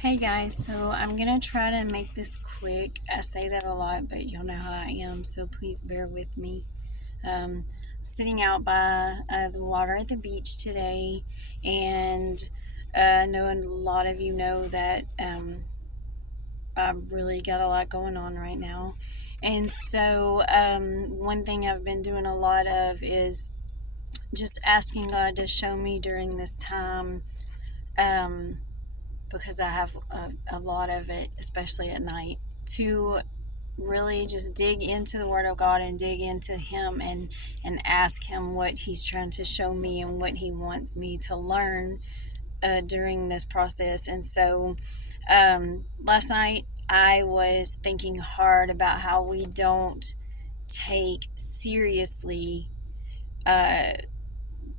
Hey guys, so I'm gonna try to make this quick. I say that a lot, but y'all know how I am, so please bear with me. Sitting out by the water at the beach today, and knowing a lot of you know that I've really got a lot going on right now. And so, one thing I've been doing a lot of is just asking God to show me during this time. Um, because I have a lot of it, especially at night, to really just dig into the Word of God and dig into Him and ask Him what He's trying to show me and what He wants me to learn during this process. And so last night I was thinking hard about how we don't take seriously uh,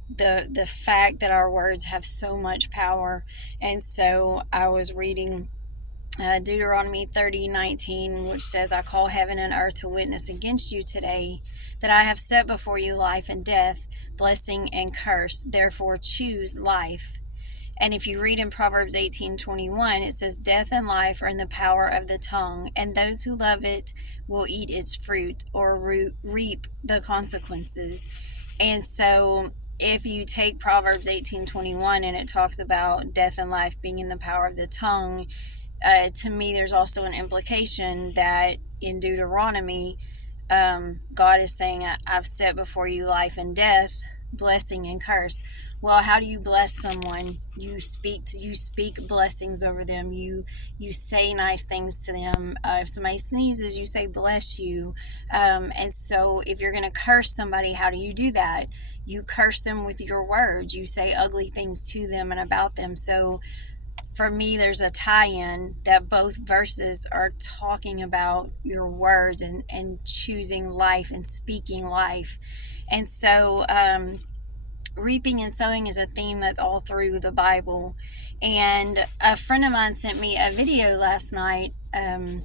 the fact that our words have so much power. And so I was reading Deuteronomy 30:19, which says, I call heaven and earth to witness against you today that I have set before you life and death, blessing and curse. Therefore choose life. And if you read in Proverbs 18:21, it says, Death and life are in the power of the tongue, and those who love it will eat its fruit or reap the consequences. And so if you take Proverbs 18:21 and it talks about death and life being in the power of the tongue, to me, there's also an implication that in Deuteronomy, God is saying, I've set before you life and death, blessing and curse. Well, how do you bless someone? You speak blessings over them. You say nice things to them. If somebody sneezes, you say bless you. And so if you're going to curse somebody, how do you do that? You curse them with your words. You say ugly things to them and about them. So for me, there's a tie-in that both verses are talking about your words and choosing life and speaking life. And so reaping and sowing is a theme that's all through the Bible. And a friend of mine sent me a video last night, and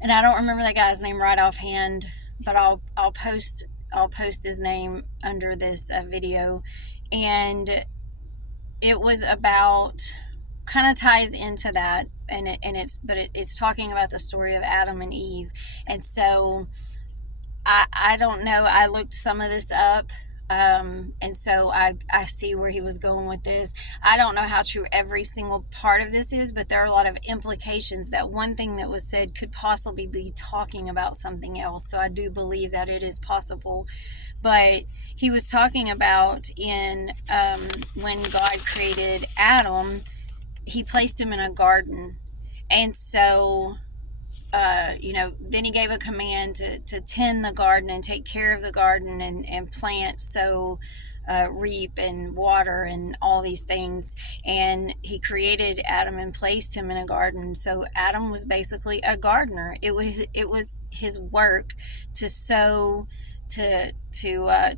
I don't remember that guy's name right offhand, but I'll post his name under this video. And it was about, kind of ties into that, and it's talking about the story of Adam and Eve. And so I don't know, I looked some of this up, and so I see where he was going with this. I don't know how true every single part of this is, but there are a lot of implications that one thing that was said could possibly be talking about something else. So I do believe that it is possible. But he was talking about in when God created Adam, he placed him in a garden. And so then he gave a command to tend the garden and take care of the garden and plant, sow, reap and water and all these things. And he created Adam and placed him in a garden. So Adam was basically a gardener. It was his work to sow, to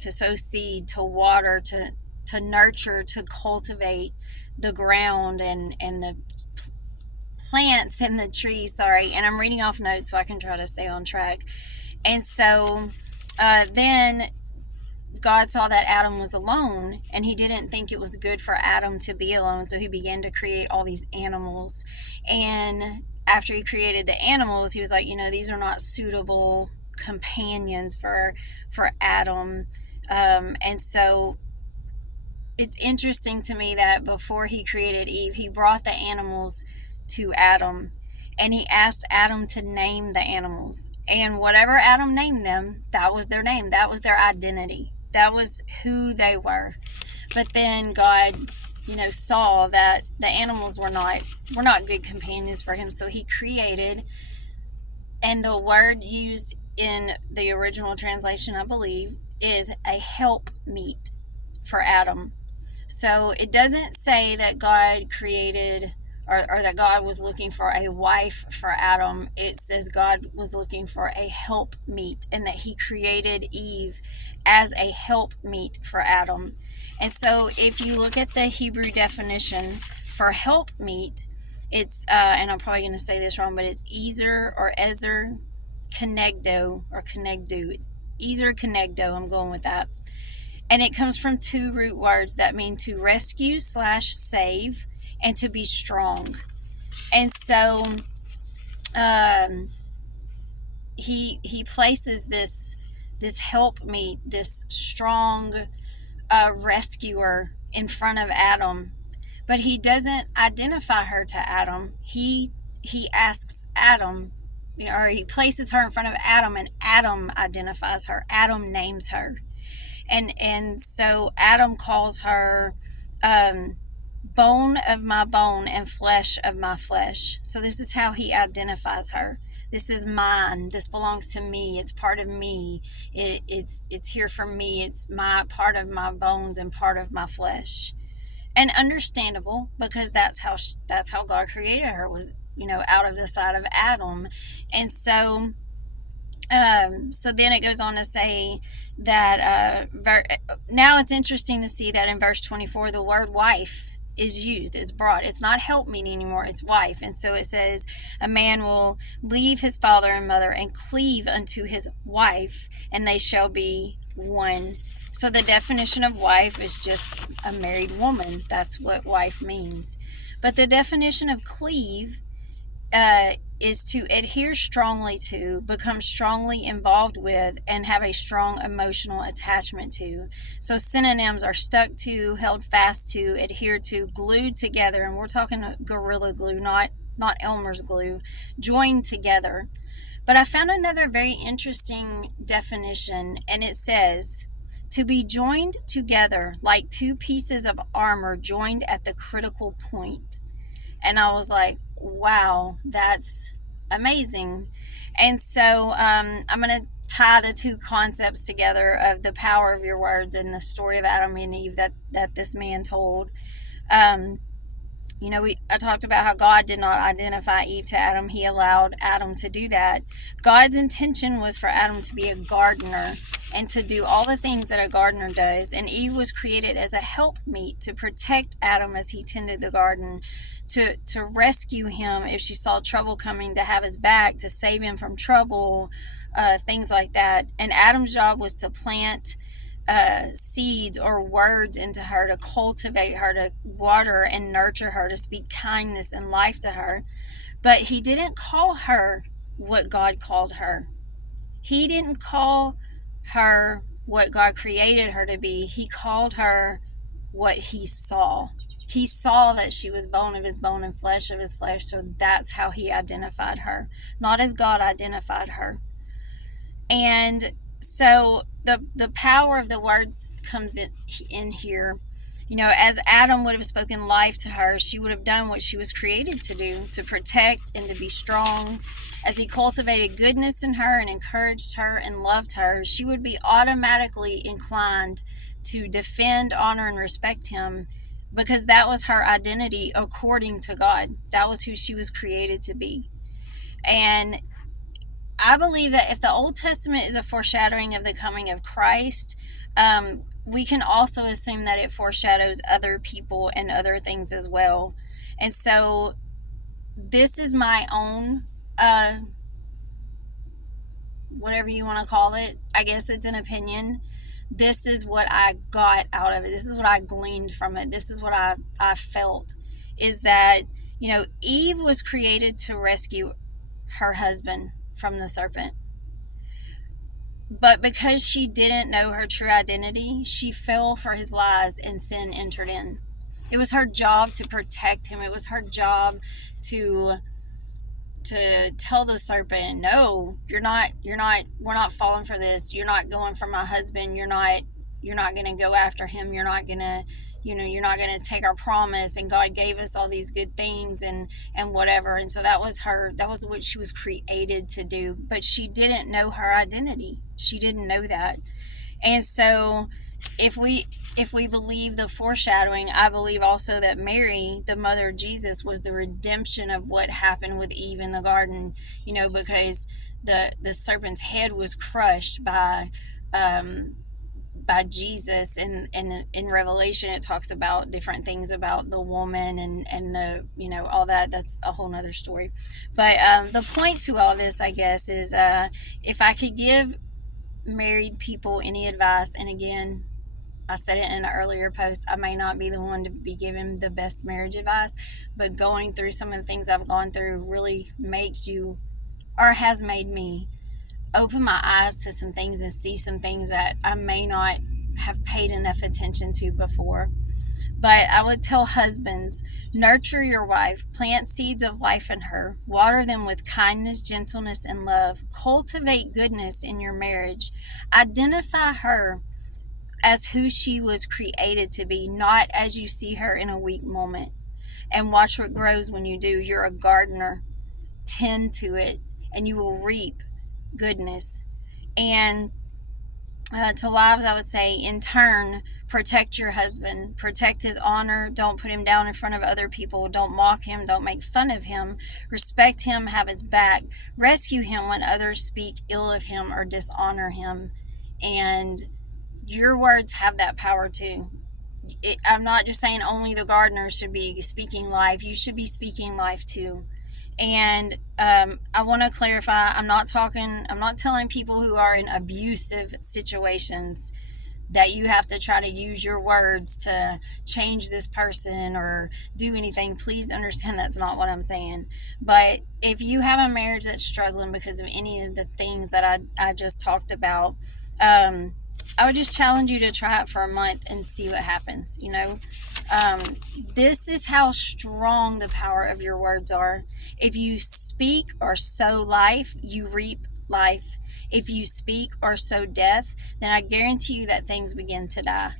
sow seed, to water, to nurture, to cultivate the ground and the plants and the trees. Sorry, and I'm reading off notes so I can try to stay on track. And so then God saw that Adam was alone, and he didn't think it was good for Adam to be alone, so he began to create all these animals. And after he created the animals, he was like, these are not suitable companions for Adam. And so it's interesting to me that before he created Eve, he brought the animals to Adam, and he asked Adam to name the animals. And whatever Adam named them, that was their name. That was their identity. That was who they were. But then God, saw that the animals were not good companions for him, so he created, and the word used in the original translation, I believe, is a help meet for Adam. So it doesn't say that God created or that God was looking for a wife for Adam. It says God was looking for a help meet, and that he created Eve as a help meet for Adam. And so if you look at the Hebrew definition for help meet, it's, and I'm probably going to say this wrong, but it's Ezer or Ezer Kenegdo or Kenegdu. It's Ezer Kenegdo. I'm going with that. And it comes from two root words that mean to rescue / save and to be strong. And so he places this helpmeet, this strong rescuer in front of Adam, but he doesn't identify her to Adam. He asks Adam, or he places her in front of Adam, and Adam identifies her. Adam names her, and so Adam calls her bone of my bone and flesh of my flesh. So this is how he identifies her. This is mine. This belongs to me. It's part of me. It's here for me. It's my part of my bones and part of my flesh. And understandable, because that's how God created her, was out of the side of Adam. And so so then it goes on to say that now it's interesting to see that in verse 24 the word wife is used. It's brought. It's not helpmeet anymore. It's wife. And so it says, a man will leave his father and mother and cleave unto his wife, and they shall be one. So the definition of wife is just a married woman. That's what wife means. But the definition of cleave is to adhere strongly to, become strongly involved with, and have a strong emotional attachment to. So synonyms are stuck to, held fast to, adhere to, glued together, and we're talking Gorilla Glue, not Elmer's glue, joined together. But I found another very interesting definition, and it says, to be joined together like two pieces of armor joined at the critical point. And I was like, wow, that's amazing. And so I'm going to tie the two concepts together of the power of your words and the story of Adam and Eve that this man told. I talked about how God did not identify Eve to Adam. He allowed Adam to do that. God's intention was for Adam to be a gardener and to do all the things that a gardener does. And Eve was created as a helpmeet to protect Adam as he tended the garden, to rescue him if she saw trouble coming, to have his back, to save him from trouble, things like that. And Adam's job was to plant seeds or words into her, to cultivate her, to water and nurture her, to speak kindness and life to her. But he didn't call her what God called her. He didn't call her what God created her to be. He called her what he saw. He saw that she was bone of his bone and flesh of his flesh, so that's how he identified her, not as God identified her. And so the power of the words comes in here. As Adam would have spoken life to her, she would have done what she was created to do, to protect and to be strong. As he cultivated goodness in her and encouraged her and loved her, she would be automatically inclined to defend, honor, and respect him, because that was her identity according to God. That was who she was created to be. And I believe that if the Old Testament is a foreshadowing of the coming of Christ, we can also assume that it foreshadows other people and other things as well. And so this is my own, whatever you want to call it, I guess it's an opinion. This is what I got out of it. This is what I gleaned from it. This is what I felt, is that, Eve was created to rescue her husband from the serpent. But because she didn't know her true identity, she fell for his lies and sin entered in. It was her job to protect him. It was her job to tell the serpent, no, we're not falling for this. You're not going for my husband. You're not going to go after him. You're not going to, you're not going to take our promise. And God gave us all these good things and whatever. And so that was what she was created to do. But she didn't know her identity. She didn't know that. And so if we believe the foreshadowing, I believe also that Mary, the mother of Jesus, was the redemption of what happened with Eve in the garden, because the serpent's head was crushed by Jesus. And in Revelation it talks about different things about the woman and the, all that. That's a whole nother story. But the point to all this, I guess, is if I could give married people any advice, and again, I said it in an earlier post. I may not be the one to be giving the best marriage advice, but going through some of the things I've gone through really makes you, or has made me, open my eyes to some things and see some things that I may not have paid enough attention to before. But I would tell husbands, nurture your wife, plant seeds of life in her, water them with kindness, gentleness, and love. Cultivate goodness in your marriage. Identify her as who she was created to be, not as you see her in a weak moment. And watch what grows when you do. You're a gardener. Tend to it, and you will reap goodness. And to wives, I would say, in turn, protect your husband, protect his honor. Don't put him down in front of other people. Don't mock him. Don't make fun of him. Respect him. Have his back. Rescue him when others speak ill of him or dishonor him. And your words have that power too. I'm not just saying only the gardener should be speaking life. You should be speaking life too. And I want to clarify, I'm not telling people who are in abusive situations that you have to try to use your words to change this person or do anything. Please understand that's not what I'm saying. But if you have a marriage that's struggling because of any of the things that I just talked about, I would just challenge you to try it for a month and see what happens. This is how strong the power of your words are. If you speak or sow life, you reap life. If you speak or sow death, then I guarantee you that things begin to die.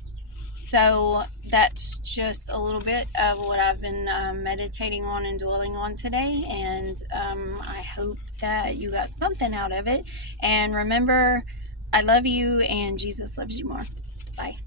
So that's just a little bit of what I've been meditating on and dwelling on today. And I hope that you got something out of it. And remember, I love you and Jesus loves you more. Bye.